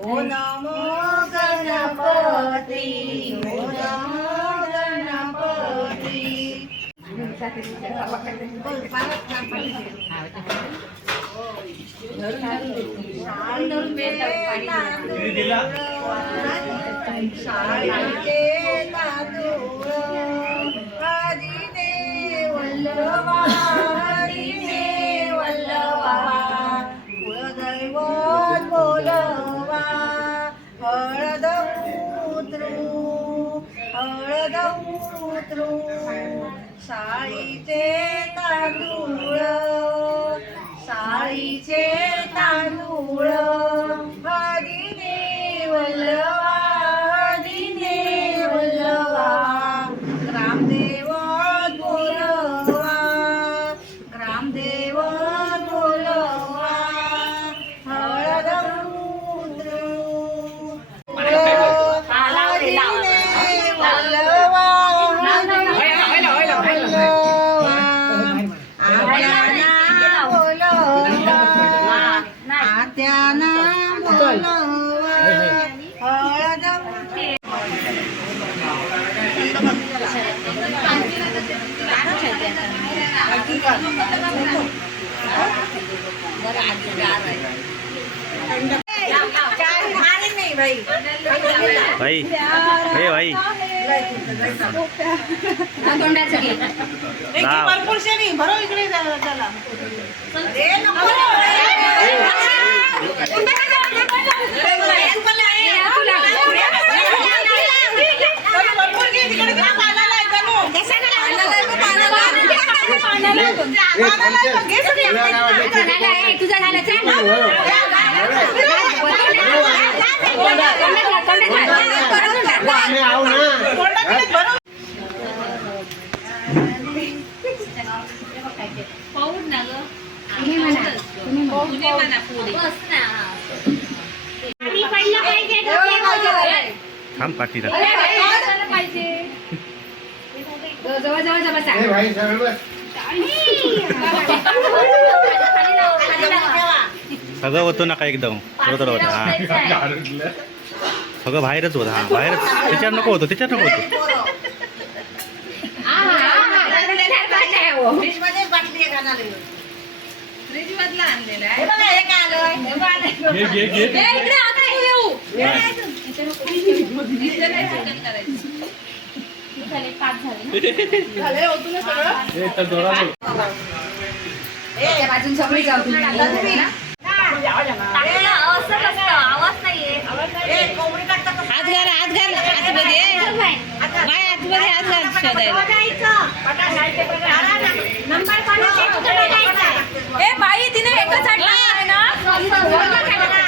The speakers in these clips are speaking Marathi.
ઓ નમો ગણપતિ ઓ નમો ગણપતિ શાળા भाई हे भाई भरपूर शेणी भरो इकडे त्याला ए, नको रे. भरपूर घे, तिकडे जा, पाण्याला आहे, तनू. पाण्याला आहे, बघ, पाण्याला आहे. पाण्याला आहे, बघ, घे सगळी. तुझा झाला आम्ही आहो ना कोरडा तिकडे भरो. थांब पाठीला जवळ जवळ जवळ हे भाई सरळ बस. सगळं होतं नका एकदम? थोडं थोडं होतं हा. सगळं बाहेरच होतं हा. बाहेरच. त्याच्यावर नको होतं त्याच्यावर नको होतं. बाटली आहे हे हे आलंय? झालंय, ओतून सगळं? बाजून सगळी जाऊ. ए, कोंबडी टाकतात का? हात घाल हात घाल. आतमध्ये बाय आतमध्ये हात घाल शोधायला. ए बाई तिने एकच आहे ना?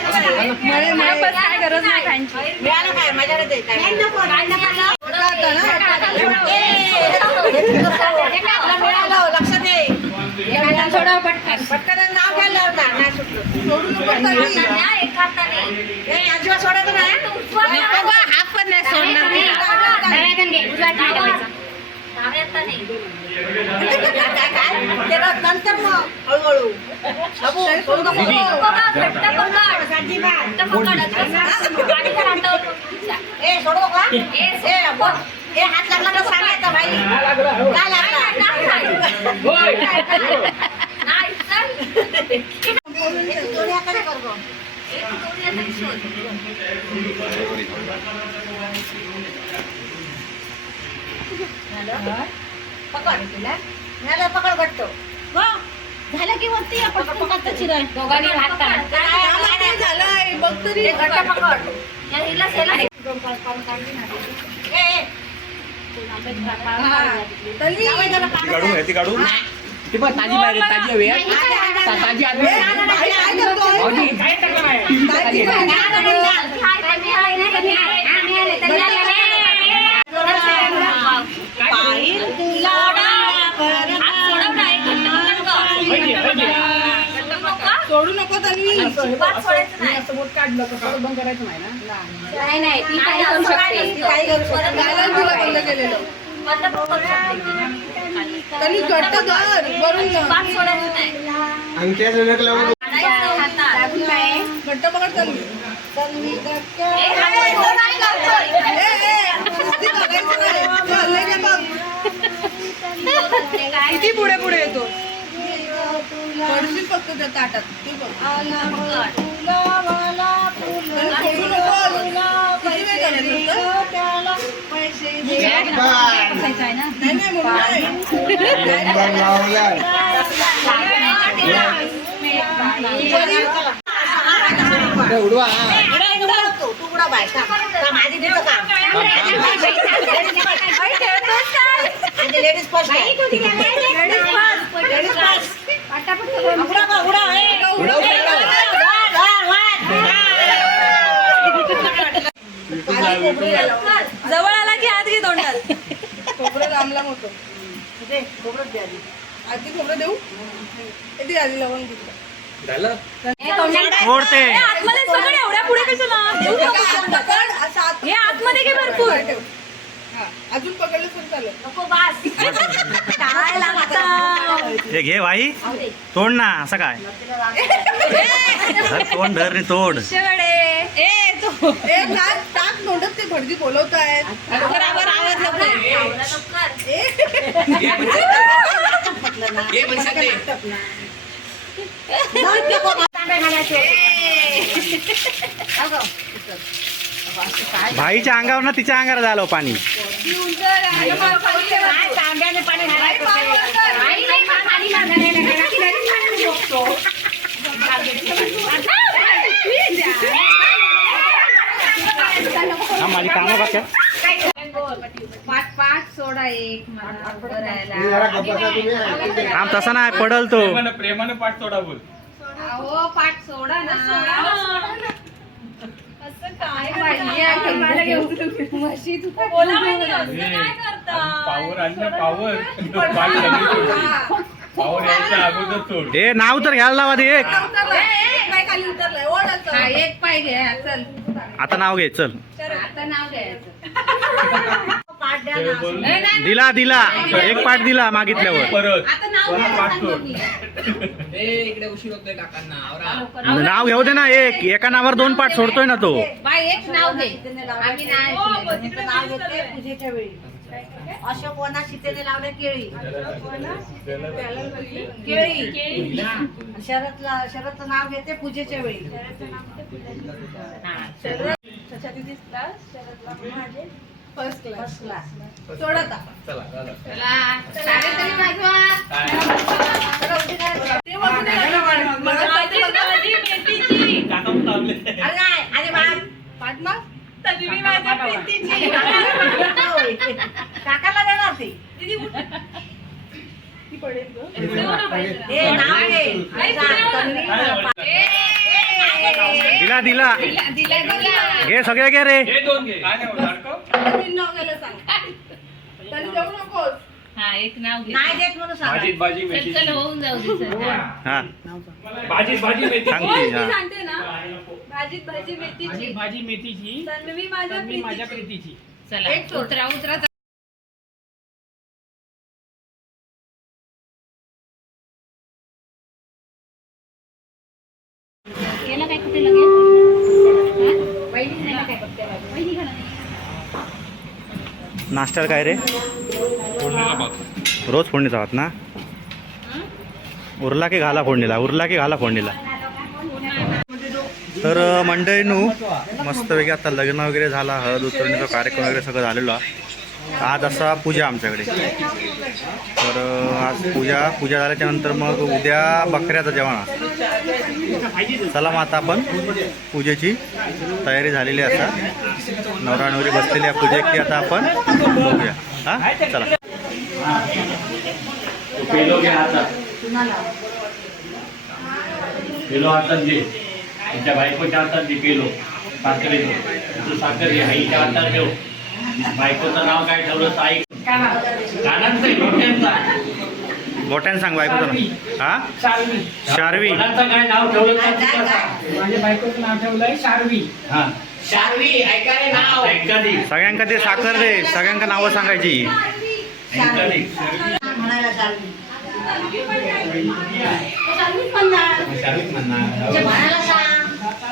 होती. काय गरज नाही खायची थोडं पटकन पटकन नाव घ्यायला होता नाही सुटलं सोडू नको तरी. ए, अजिबात सोडायचं नाही हा पण नाही सोडणार नंतर मग हळूहळू बाबू, ए सोडू नको ए हात लागला तर सांगायचं भाई काय लागला ए, तू दोन्ही हाताने कर गं. पकड पकड घट्ट. झालं की वरती आपण फुकटचं चिराय दोघांनी हात काढा झालं? बघ तरी. घट्ट पकड. ए, ए. हा. तरी जरा पाण्यात काढून ती काढून. ती पण ताजी बाहेर आहे, ताजी हवी ताजी आली नको तन्वी पाच सोडायचं नाही. असं बोट काढलं तर परत बंद करायचं नाही ना नाही नाही ती काही करू शकते ती काही करू शकते गायला तुला बंद केलेलं बंद पण करू शकते तन्वी घट्ट धर वरून ती. पाच सोडायचं नाही आणायचं हातात. घट्ट पकड तन्वी तन्वी घट्ट ए, हातात तो नाही करतोय. ए, ए, नुसती धरायचं नाही. ते हललंय का बघ. ते काय? किती पुढे पुढे येतो पडशील फक्त त्या ताटात ते बघ पकड. तन्वी सोडू नको किती वेळ करायचं होतं? बसायचं आहे जवळ आला की आत घे तोंडात. खोबरं लांब लांब होतं आधी. खोबरं देऊ? किती आधी लवंग घेतलं झालं? आतमध्ये सगळं एवढ्या पुढे कशाला हे आतमध्ये घे भरपूर. अजून पकडलं तरी चालेल. नको बास. काय लागतं? हे घे भाई तोड ना असं काय? धर तोंड धर नी तोड. ए तो ए बोलवत आहेत ते. भाईच्या अंगावर ना तिच्या अंगावर झालं पाणी. हा माझी कामं बघा. पाच पाच सोडा एक मला करायला काम तसा नाही पडल तो. प्रेमानं पाठ सोडा बोल. अहो पाठ सोडा ना. पावर आणलं पावर पाठ लगेच सोड. पावर. यायच्या अगोदर सोड. हे नाव तर घ्यायला लावा दे एक. पाय खाली उतरलाय. ओढायचं हा, एक पाय घ्या. चल. आता नाव घे चल. आता नाव घ्यायचं ते. दिला दिला. एक पाठ दिला मागितल्यावर. परत. आता नाव परत घेऊ दे ना एक. एका नावावर दोन पाठ सोडतोय ना तो. बाई एक नाव आम्ही नाही नाव घेते पूजेच्या वेळी. अशोक वना सीतेने लावले केळी. केळी. शरदला शरदचं नाव घेते पूजेच्या वेळी. फर्स्ट क्लास फर्स्ट क्लास चला? काका. अरे काकाला देणार ती. ती पडेल गं. ए नाव घे. सांग, तन्वी. दिला दिला. घे. सगळे घे रे. हे दोन घे. काय नाही होणार का? तन्वी नाव घ्यायला सांग. तन्वी जाऊ नकोस. हा एक नाव घे. नाही देत म्हणून सांग. भाजीत भाजी चल होऊन जाऊ दे चल हा. हा. भाजीत भाजी मेथी सांगते हा. सांगते ना. भाजीत भाजी मेथीची. भाजी मेथीची. तन्वी माझ्या प्रीतीची. प्रीतीची. चला उतरा उतरा नाश्त्याला काय रे? रोज फोडणीचा भात ना? उरला की घाला फोडणीला उरला की घाला फोडणीला. तर अ, मंडळीनू मस्तपैकी आता लग्न वगैरे झाला हळद उतरणीचा कार्यक्रम वगैरे सगळं झालेलो. आहे आज असा पूजा आमच्याकडे. तर आज पूजा पूजा झाल्याच्यानंतर मग उद्या बकऱ्याचं जेवण चला मग आता आपण पूजेची तयारी झालेली असा नवरा नवरी बसलेली आहे पूजेची. आता आपण बघूया. हा? चला. पेलो घे हातात पेलो हातात बायकोच्या हातात घे पेलो. साखरेचं. साखर आईच्या हातात ठेव. बायकोचं नाव काय ठेवलं. मोठ्याने सांग बायकोचं नाव. हा? शार्वी. शार्वी. काय नाव ठेवलं तर तिचं सांग. माझ्या बायकोचं नाव ठेवलंय शार्वी. हा. शार्वी ऐका रे नाव. ऐका दे. सगळ्यांका ते साखर दे. सगळ्यांका नावं सांगायची. म्हणायला चालली शार्वीच म्हणणार. जे म्हणायला सांग.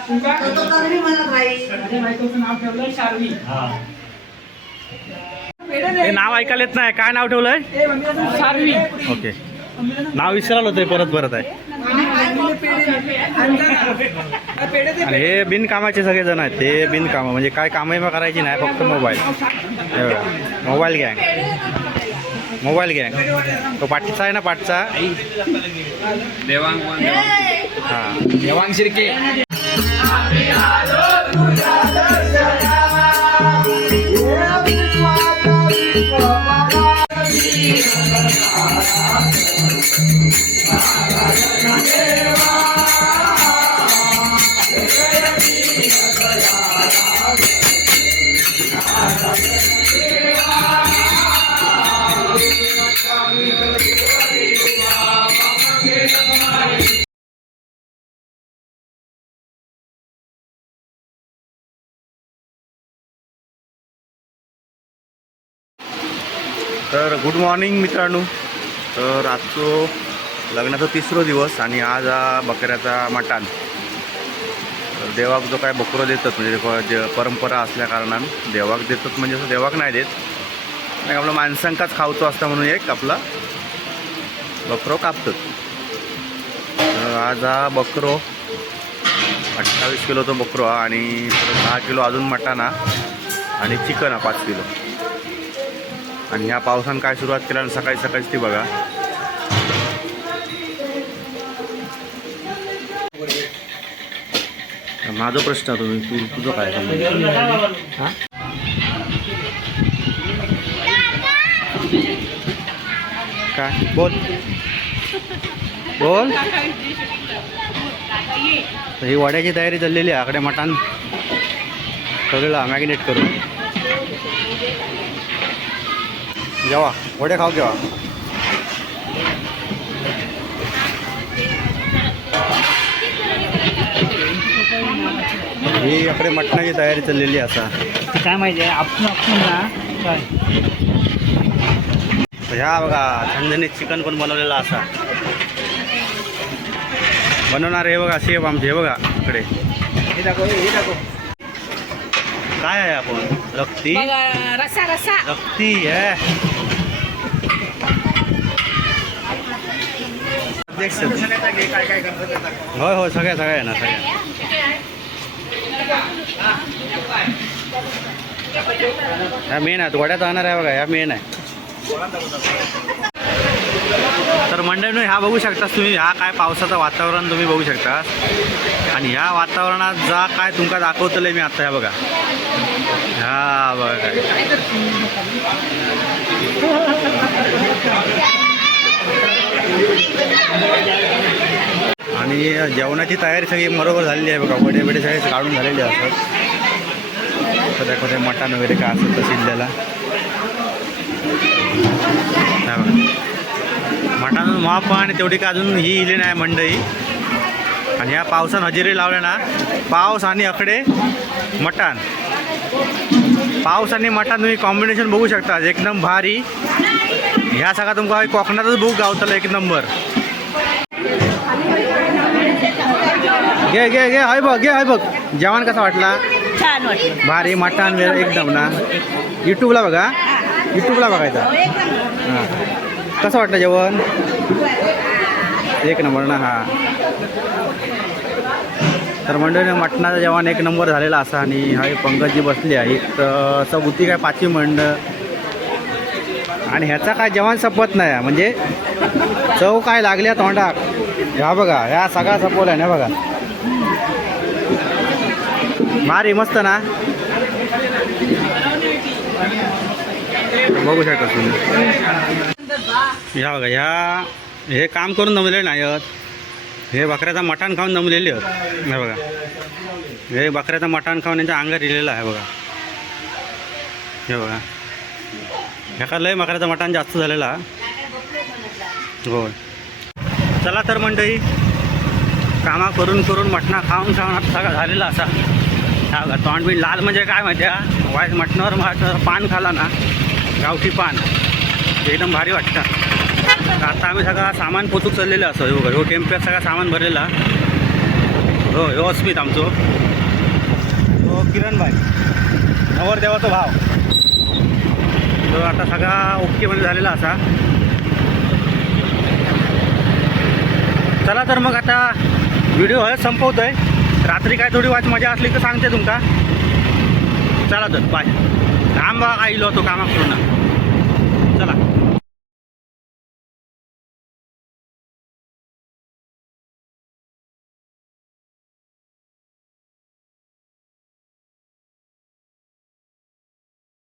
तू का तो तो तरी म्हणत राहील. माझ्या बायकोचं नाव ठेवलंय शार्वी. हा. हे नाव ऐकायला येत नाही. काय नाव ठेवलंय? ओके. नाव विसरायला होतं परत परत आहे. आणि हे बिनकामाचे सगळे जण आहेत. ते बिनकामं म्हणजे काय कामही मग करायची नाही फक्त मोबाईल. हे बघा. मोबाईल गँग. मोबाईल गँग. तो पाठचा आहे ना पाठचा? हां. देवांग शिर्के. तर गुड मॉर्निंग मित्रांनो. तर आजचो लग्नाचा तिसरो दिवस आणि आज हा बकऱ्याचा मटान तर देवाक जो काय बकरो देतात म्हणजे प- जे परंपरा असल्या कारणानं देवाक देतात म्हणजे असं देवाक नाही देत. नाही आपलं माणसांकाच खावतो असता म्हणून एक आपला बकरो कापतात. तर आज हा बकरो अठ्ठावीस किलोचा बकरो हा आणि दहा किलो अजून मटाना आणि चिकन हा पाच किलो. आणि ह्या पावसानं काय सुरुवात केल्यानं आणि सकाळी सकाळीच ती बघा. माझा प्रश्न आहे तुम्ही तू तुझं काय हा? काय? बोल. बोल. ही वड्याची तयारी चाललेली आहे आकडे मटान सगळं मॅगिनेट करून. जेवा वडे खाऊ जेवा. ही आपले मटणाची तयारी चाललेली आता. काय माहिती आहे? आपण आपण ना काय? ह्या बघा झणझणीत चिकन पण बनवलेला असा बनवणार हे बघा शेफ आमचे हे बघा इकडे. हे दाखव हे दाखव. काय आहे आपण? रक्ती? रसा रसा रक्ती आहे. होय होय सगळ्या सगळ्या आहे ना सगळ्या. ह्या मेन आहेत. वड्यात आणणार आहे बघा ह्या मेन आहे. तर मंडळीनो ह्या बघू शकता तुम्ही ह्या काय पावसाचं वातावरण तुम्ही बघू शकता आणि ह्या वातावरणात जा काय तुमका दाखवतलं मी आता ह्या बघा. ह्या बघा. काय आणि जेवणाची तयारी सगळी बरोबर झालेली आहे बघा वडे वडे सगळे काढून झालेले असतात तर दाखवते मटण वगैरे काय असतं शिजलेला. हा मटण माप आणि तेवढी का अजून ही इली नाही मंडई. आणि या पावसान हजेरी लावल्या ना पाऊस आणि अकडे मटण. पाऊस आणि मटण तुम्ही कॉम्बिनेशन बघू शकता एकदम भारी. ह्या सगळा तुमका कोकणातच बुक गावतलं एक नंबर. घे घे घे हाय बघ घे हाय बघ. जेवण कसा वाटला? भारी मटण एकदम ना. यूट्यूबला बघा. यूट्यूबला बघायचा. हां. कसं वाटलं जेवण? एक नंबर ना हां. तर मंडळी मटणाचं जेवण एक नंबर झालेला असा आणि हा एक पंकजी बसली आहे. एक तर चौथी काय पाचवी मंड. आणि ह्याचा काय जेवण संपत नाही म्हणजे चव काय लागल्या तोंडाक ह्या बघा ह्या सगळा सपवला ना बघा. भारी मस्त ना? बघू शकता तुम्ही. ह्या बघा ह्या हे काम करून जमलेले नाही आहेत. हे बकऱ्याचा मटण खाऊन जमलेले आहेत. हे बघा. हे बकऱ्याचा मटण खाऊन यांच्या अंगात दिलेलं आहे बघा. हे बघा. ह्याका लय बकऱ्याचं मटण जास्त झालेला. हो चला तर मंडळी कामा करून करून मटणा खाऊन खाऊन सगळा झालेला असा. हा बघा, तोंड बी लाल म्हणजे काय माहिती आहे वाईट मटणावर मटणावर पान खाला ना गावठी पान. एकदम भारी वाटतं. आता आम्ही सगळा सामान पोचूक चाललेलं असं. हो हो टेम्प्यात सगळा सामान भरलेला. हो हो अस्मित आमचो. हो किरण भाई नवरदेवाचा भाव. तो आता सगळा ओकेमध्ये झालेला असा. चला तर मग आता व्हिडिओ हा संपवतो आहे रात्री काय थोडी वाच मजा असली तर सांगते तुमका. चला तर बाय काम आईलो होतो कामा करून